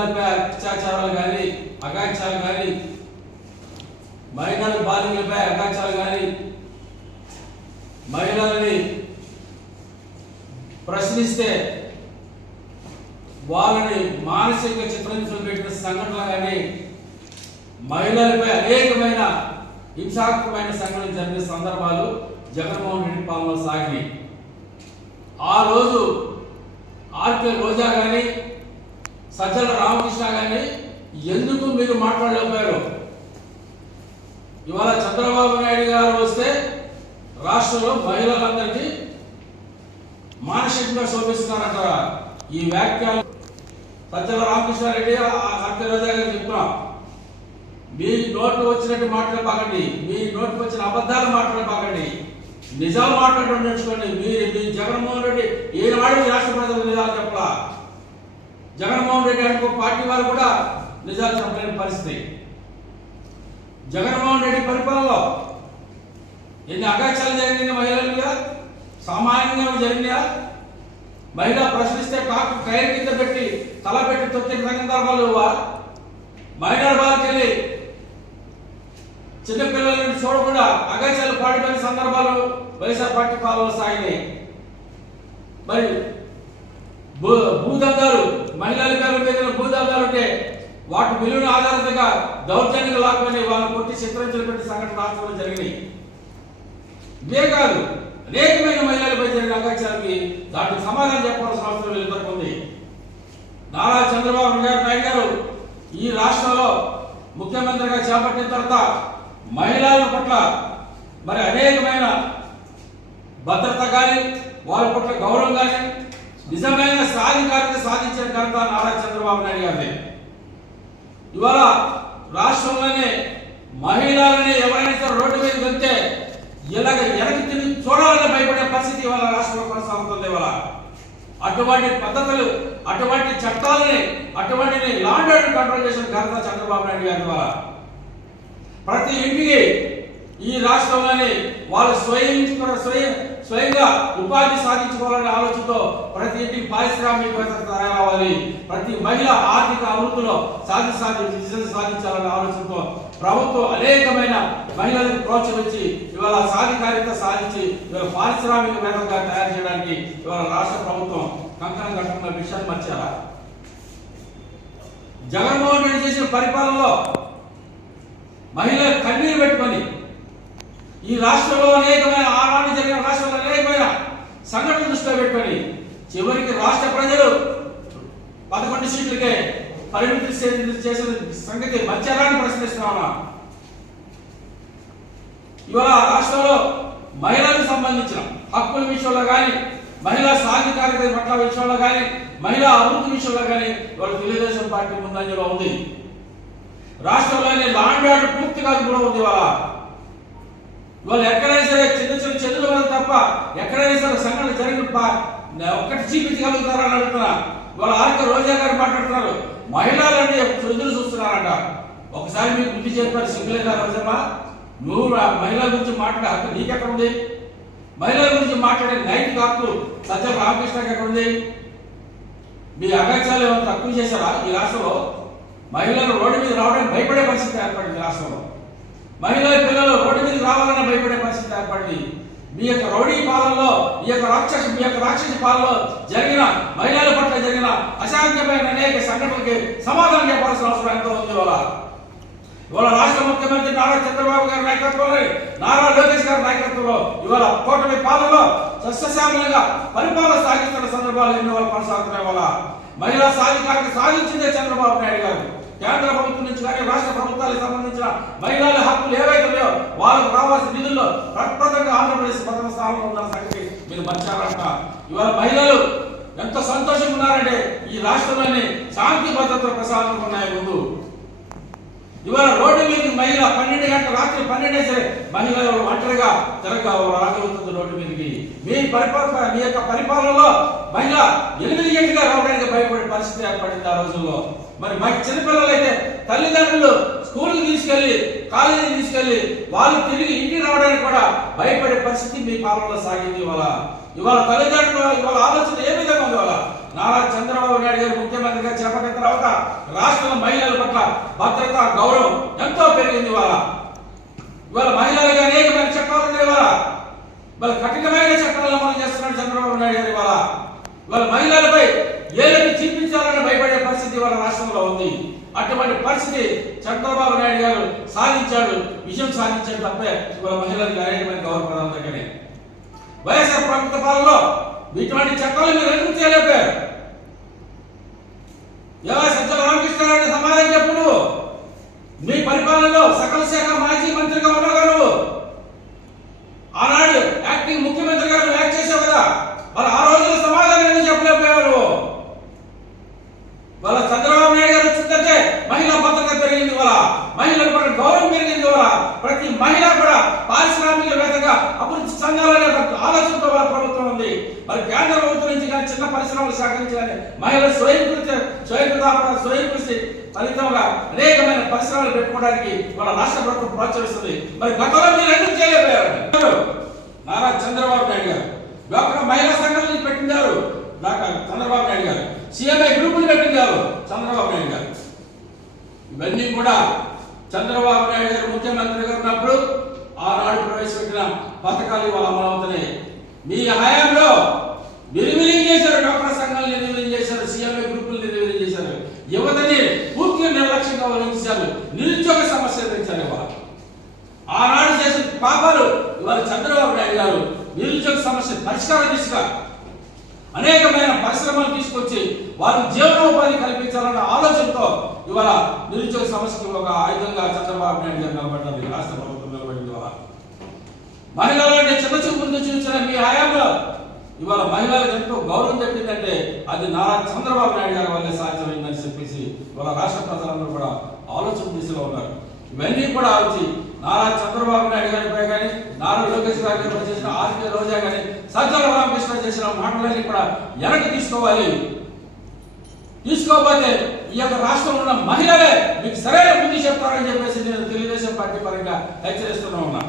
మహిళలపై అత్యాచారాలు కానీ అగాచాలు కానీ మహిళల బాలికలపై అగాచాలు కానీ మహిళలని ప్రశ్నిస్తే వాళ్ళని మానసిక చిత్రహింసలు పెట్టిన సంఘటనలు కానీ మహిళలపై అనేకమైన హింసాత్మకమైన సంఘటనలు జరిగిన సందర్భాలు జగన్మోహన్ రెడ్డి పాలనలో సాగినాయి. ఆ రోజు ఆర్కే రోజా కానీ సజ్జల రామకృష్ణ కానీ ఎందుకు మీరు మాట్లాడలేకపోయారు? ఇవాళ చంద్రబాబు నాయుడు గారు వస్తే రాష్ట్రంలో మహిళలందరికీ మానసికంగా శోభిస్తున్నారంట. ఈ వ్యాఖ్యలు సజ్జల రామకృష్ణారెడ్డి ఆర్కే రోజా గారు చెప్తున్నాం, మీ నోటు వచ్చినట్టు మాట్లాడబాకండి, మీ నోటుకు వచ్చిన అబద్ధాలు మాట్లాడబాకండి, నిజాలు మాట్లాడడం నేర్చుకోండి. మీ జగన్మోహన్ రెడ్డి ఏనాడు రాష్ట్ర ప్రజలకు నిజాలు చెప్పలా. జగన్మోహన్ రెడ్డి అనుకో పార్టీ వారు కూడా నిజాలు చెప్పలేని పరిస్థితి. జగన్మోహన్ రెడ్డి పరిపాలనలో ఎన్ని అగాచాలు జరిగినాయి మహిళల మీద, సామాన్యంగా జరిగినాయా? మహిళ ప్రశ్నిస్తే కాకు కైలు కింద పెట్టి తల పెట్టి తొక్కిన సందర్భాలు మహిళల బాధకి వెళ్ళి చిన్నపిల్లలను చూడకుండా అగాచాలు పాడిపోయిన సందర్భాలు వైఎస్ఆర్ పార్టీ పాలనలో సాగినాయి. మరి భూదందాలు మహిళల పేరు మీద భూదందాలు ఉంటే వాటి విలువను ఆధారంగా దౌర్జన్యంగా లాక్కొని వాళ్ళని కొట్టి చిత్రించలు పెట్టి సంఘటన రాష్ట్రంలో జరిగినాయి. ఇవే కాదు, అనేకమైన మహిళలపై జరిగిన అగాచాలకి దానికి సమాధానం చెప్పాల్సిన అవసరం ఎదుర్కొంది. నారా చంద్రబాబు నాయుడు గారు ఈ రాష్ట్రంలో ముఖ్యమంత్రిగా చేపట్టిన తర్వాత మహిళల పట్ల మరి అనేకమైన భద్రత కానీ వాళ్ళ పట్ల గౌరవం కానీ నిజమైన సాధికారత సాధించిన ఘనత నారా చంద్రబాబు నాయుడు గారిని. ఇవాళ రాష్ట్రంలోనే మహిళలని ఎవరైనా రోడ్డు మీద వెళ్తే ఇలాగ వెనక్కి తిరిగి చూడాలని భయపడే పరిస్థితి ఇవాళ రాష్ట్రంలో కొనసాగుతుంది. ఇవాళ అటువంటి పద్ధతులు, అటువంటి చట్టాలని, అటువంటి లా అండ్ ఆర్డర్ కంట్రోల్ చేసిన ఘనత చంద్రబాబు నాయుడు గారి ద్వారా ప్రతి ఇంటికి ఈ రాష్ట్రంలోని వాళ్ళు స్వయంగా ఉపాధి సాధించుకోవాలనే ఆలోచనతో ప్రతి ఇంటికి పారిశ్రామికవేత్త తయారవ్వాలి, ప్రతి మహిళ ఆర్థిక అభివృద్ధిలో సాధించాలనే ఆలోచనతో ప్రభుత్వం అనేకమైన మహిళలకు ప్రోత్సహించి ఇవాళ సాధికారిత సాధించి ఇవాళ పారిశ్రామికవేత్తగా తయారు చేయడానికి ఇవాళ రాష్ట్ర ప్రభుత్వం కంకణం కట్టుకున్న విషయాన్ని మర్చారా? జగన్మోహన్ రెడ్డి చేసిన పరిపాలనలో మహిళలు కన్నీరు పెట్టుకొని ఈ రాష్ట్రంలో అనేకమైన ఆనాడు జరిగిన రాష్ట్రంలో అనేకమైన సంఘటనలు దృష్టిలో పెట్టుకొని చివరికి రాష్ట్ర ప్రజలు 11 సీట్లకే పరిమితి చేసిన సంగతి మధ్యాహ్నాన్ని ప్రశ్నిస్తున్నామా? ఇవాళ రాష్ట్రంలో మహిళలకు సంబంధించిన హక్కుల విషయంలో కానీ, మహిళా సాధికారిత పట్ల విషయంలో కానీ, మహిళా అభివృద్ధి విషయంలో కానీ ఇవాళ తెలుగుదేశం పార్టీ ముందంజలో ఉంది. రాష్ట్రంలోని లా అండ్ ఆర్డర్ పూర్తిగా కూడా ఉంది. ఇవాళ ఎక్కడైనా సరే చిన్న చెదులు వల్ల తప్ప ఎక్కడైనా సరే సంఘటన జరిగిన ఒక్కటి చూపించగలుగుతారని అడుగుతున్నా. ఇవాళ ఆర్కే రోజా గారు మాట్లాడుతున్నారు, మహిళలని ఎదురు చూస్తున్నారంట. ఒకసారి మీకు బుద్ధి చెప్పారు, సిగ్గులేదా రోజమ్మా? నువ్వు మహిళల గురించి మాట్లాడే హక్కు నీకెక్కడ ఉంది? మహిళల గురించి మాట్లాడే నైతిక హక్కు సజ్జల రామకృష్ణకి ఎక్కడ ఉంది? మీ అగాచాలు ఏమైనా తక్కువ చేశారా? ఈ రాష్ట్రంలో మహిళలు రోడ్డు మీద రావడానికి భయపడే పరిస్థితి ఏర్పడింది. రాష్ట్రంలో మహిళల పిల్లలు రోడ్డు మీద రావాలన్న భయపడే పరిస్థితి ఏర్పడింది. మీ యొక్క రౌడీ పాలనలో, మీ యొక్క రాక్షసి పాలనలో జరిగిన మహిళల పట్ల జరిగిన అశాంతిమైన అనేక సంఘటనలకి సమాధానం చెప్పాల్సిన అవసరం ఎంతో ఉంది. ఇవాళ రాష్ట్ర ముఖ్యమంత్రి నారా చంద్రబాబు గారి నాయకత్వంలో, నారా లోకేష్ గారి నాయకత్వంలో ఇవాళ కూటమి పాలనలో సస్యశ్యామలంగా పరిపాలన సాగిస్తున్న సందర్భాలు ఎన్నో కొనసాగుతున్నాయి. ఇవాళ మహిళా సాధికారిత సాధించిందే చంద్రబాబు నాయుడు గారు. కేంద్ర ప్రభుత్వం నుంచి కానీ రాష్ట్ర ప్రభుత్వాలకు సంబంధించిన మహిళల హక్కులు ఏవైతే ఉన్నాయో వాళ్ళకు రావాల్సిన నిధుల్లో ప్రప్రదంగా ఆంధ్రప్రదేశ్ ప్రథమ స్థానంలో ఉన్న సంగతి మీరు మర్చారంట. ఇవాళ మహిళలు ఎంత సంతోషంగా ఉన్నారంటే ఈ రాష్ట్రంలోని శాంతి భద్రతలు ప్రసాదంగా ఉన్నాయి. ముందు ఇవాళ రోడ్డు మీదకి మహిళ 12 గంటల రాత్రి 12 సరే మహిళలు ఒంటరిగా రాగలుగుతుంది రోడ్డు మీదకి. మీ యొక్క పరిపాలనలో మహిళ 8 గంటలుగా రావడానికి భయపడే పరిస్థితి ఏర్పడింది ఆ రోజుల్లో. మరి చిన్నపిల్లలు అయితే తల్లిదండ్రులు స్కూల్కి తీసుకెళ్లి, కాలేజీకి తీసుకెళ్లి వాళ్ళు తిరిగి ఇంటికి రావడానికి కూడా భయపడే పరిస్థితి మీ పాలనలో సాగింది. ఇవాళ తల్లిదండ్రులు ఇవాళ ఆలోచన ఏ విధంగా ఉంది? నారా చంద్రబాబు నాయుడు గారు ముఖ్యమంత్రిగా చేపట్టిన తర్వాత రాష్ట్రంలో మహిళల పట్ల భద్రత గౌరవం ఎంతో పెరిగింది. ఇవాళ మహిళలుగా అనేకమైన చట్టాలు ఉన్నాయి. ఇవాళ కఠినమైన చట్టాలు అమలు చేస్తున్నాడు చంద్రబాబు నాయుడు గారు. ఇవాళ మహిళలపై ఏళ్ళని చూపించాలని భయపడే పరిస్థితి ఇవాళ రాష్ట్రంలో ఉంది. అటువంటి పరిస్థితి చంద్రబాబు నాయుడు గారు సాధించాడు, విజయం సాధించాడు తప్పే ఇవాళ మహిళలకు అనేకమైన గౌరవపడాలి దగ్గరే. వైఎస్ఆర్ ప్రభుత్వ పాలనలో ఇటువంటి చట్టాలు మీరు ఎందుకు చేయలేకపోయారు? ఎలా సజ్జల రామకృష్ణారెడ్డి సమాధానం చెప్పుడు. మీ పరిపాలనలో సకల శాఖ మాజీ మంత్రిగా ఉన్నావు నువ్వు. ఆనాడు యాక్టింగ్ ముఖ్యమంత్రిగా నువ్వు యాక్ట్ చేసావు కదా, మరి ఆ రోజున సమాధానం ఎందుకు చెప్పలేకపోయావు నువ్వు? వాళ్ళ చంద్రబాబు నాయుడు గారు వచ్చిందంటే మహిళా భద్రత పెరిగింది, మహిళలు కూడా గౌరవం పెరిగింది. ప్రతి మహిళ కూడా పారిశ్రామికవేత్తగా అభివృద్ధి సంఘాలనే ఆలోచనతో వాళ్ళ ప్రభుత్వం ఉంది. మరి కేంద్ర ప్రభుత్వం నుంచి కానీ చిన్న పరిశ్రమలు శాఖ నుంచి కానీ మహిళలు స్వయం కృషి ఫలితంగా అనేకమైన పరిశ్రమలు పెట్టుకోవడానికి వాళ్ళ రాష్ట్ర ప్రభుత్వం ప్రోత్సహిస్తుంది. మరి గతంలో మీరు ఎందుకు చేయలేకపోయారు? నారా చంద్రబాబు నాయుడు గారు డ్వాక్రా మహిళా సంఘాలను పెట్టించారు చంద్రబాబు నాయుడు గారు. సిఎంఐ గ్రూపులు పెట్టించారు చంద్రబాబు నాయుడు గారు. ఇవన్నీ కూడా చంద్రబాబు నాయుడు గారు ముఖ్యమంత్రిగా ఉన్నప్పుడు ఆనాడు ప్రవేశపెట్టిన పథకాలు ఇవాళ అమలవుతున్నాయి. మీ హయాంలో నిర్వీర్యం చేశారు, డ్వాక్రా సంఘాలను నిర్వీర్యం చేశారు, సిఎంఐ గ్రూపులు నిర్వీర్యం చేశారు, యువతని పూర్తిగా నిర్లక్ష్యంగా వహించారు, నిరుద్యోగ సమస్య పెంచారు. ఆనాడు చేసిన పాపాలు ఇవాళ చంద్రబాబు నాయుడు గారు నిరుద్యోగ సమస్య పరిష్కార దిశగా అనేకమైన పరిశ్రమలు తీసుకొచ్చి వారికి జీవనోపాధి కల్పించాలన్న ఆలోచనతో ఇవాళ నిరుద్యోగ సమస్యకు ఒక ఆయుధంగా చంద్రబాబు నాయుడు గారు నిలబడ్డారు, రాష్ట్ర ప్రభుత్వం నిలబడింది. మహిళలంటే చిన్న చూపులు చూసిన మీ హయాంలో ఇవాళ మహిళలకు ఎంతో గౌరవం దక్కిందంటే అది నారా చంద్రబాబు నాయుడు గారి వల్లే సాధ్యమైందని చెప్పేసి ఇవాళ రాష్ట్ర ప్రజలందరూ కూడా ఆలోచన దిశలో ఉన్నారు. ఇవన్నీ కూడా వచ్చి నారా చంద్రబాబు నాయుడు గారిపై కానీ నారా లోకేష్ గారి చేసిన ఆర్కే రోజా కానీ సజ్జల రామకృష్ణ చేసిన మాటలన్నీ కూడా వెనక్కి తీసుకోకపోతే ఈ యొక్క రాష్ట్రంలో ఉన్న మహిళలే మీకు సరైన బుద్ధి చెప్తారని చెప్పేసి నేను తెలుగుదేశం పార్టీ పరంగా హెచ్చరిస్తూనే ఉన్నా.